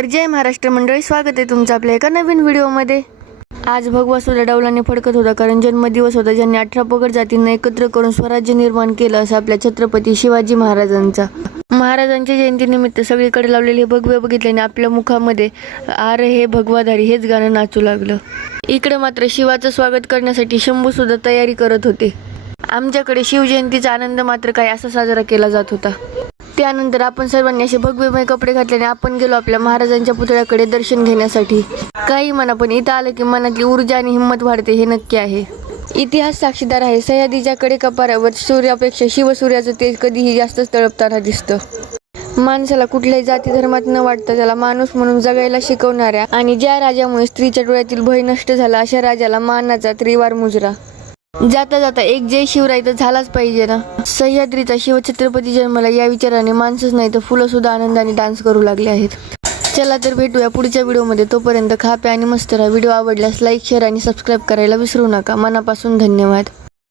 तर जय महाराष्ट्र मंडळी, स्वागत आहे तुमचं आपल्या एका नवीन व्हिडिओमध्ये। आज भगवा सुद्धा डौलाने फडकत होता, कारण जन्मदिवस होता ज्यांनी 18 पगड जातींना एकत्र करून स्वराज्य निर्माण केलं असं आपल्या छत्रपती शिवाजी महाराजांचा। महाराजांच्या जयंतीनिमित्त सगळीकडे लावलेले भगवे बघितल्याने आपल्या मुखामध्ये आर हे भगवाधारी हेच गाणं नाचू लागलं। इकडे मात्र शिवाचं स्वागत करण्यासाठी शंभू सुद्धा तयारी करत होते। आमच्याकडे शिवजयंतीचा आनंद मात्र काय असा साजरा केला जात होता। त्यानंतर आपण सर्वांनी असे भगवेमय कपडे घातल्याने आपण गेलो आपल्या महाराजांच्या पुतळ्याकडे दर्शन घेण्यासाठी। काही म्हणा, पण इथं आलं की मनातली ऊर्जा आणि हिंमत वाढते हे नक्की आहे। इतिहास साक्षीदार आहे, सह्याद्रीच्या कडेकपारावर सूर्यापेक्षा शिवसूर्याचं तेज कधीही जास्त तळपताना दिसतं। माणसाला कुठल्याही जाती धर्मात न वाटता त्याला माणूस म्हणून जगायला शिकवणाऱ्या आणि ज्या राजामुळे स्त्रीच्या डोळ्यातील भय नष्ट झाला अशा राजाला मानाचा त्रिवार मुजरा। जाता जाता एक जय शिवराय तर झालाच पाहिजे ना। सह्याद्रीचा शिवछत्रपती जन्मला या विचाराने माणसंच नाही तर फुलं सुद्धा आनंदाने डान्स करू लागले आहेत। चला तर भेटूया पुढच्या व्हिडिओमध्ये। तोपर्यंत खा प्या आणि मस्त राहा। व्हिडिओ आवडल्यास लाईक, शेअर आणि सबस्क्राईब करायला विसरू नका। मनापासून धन्यवाद।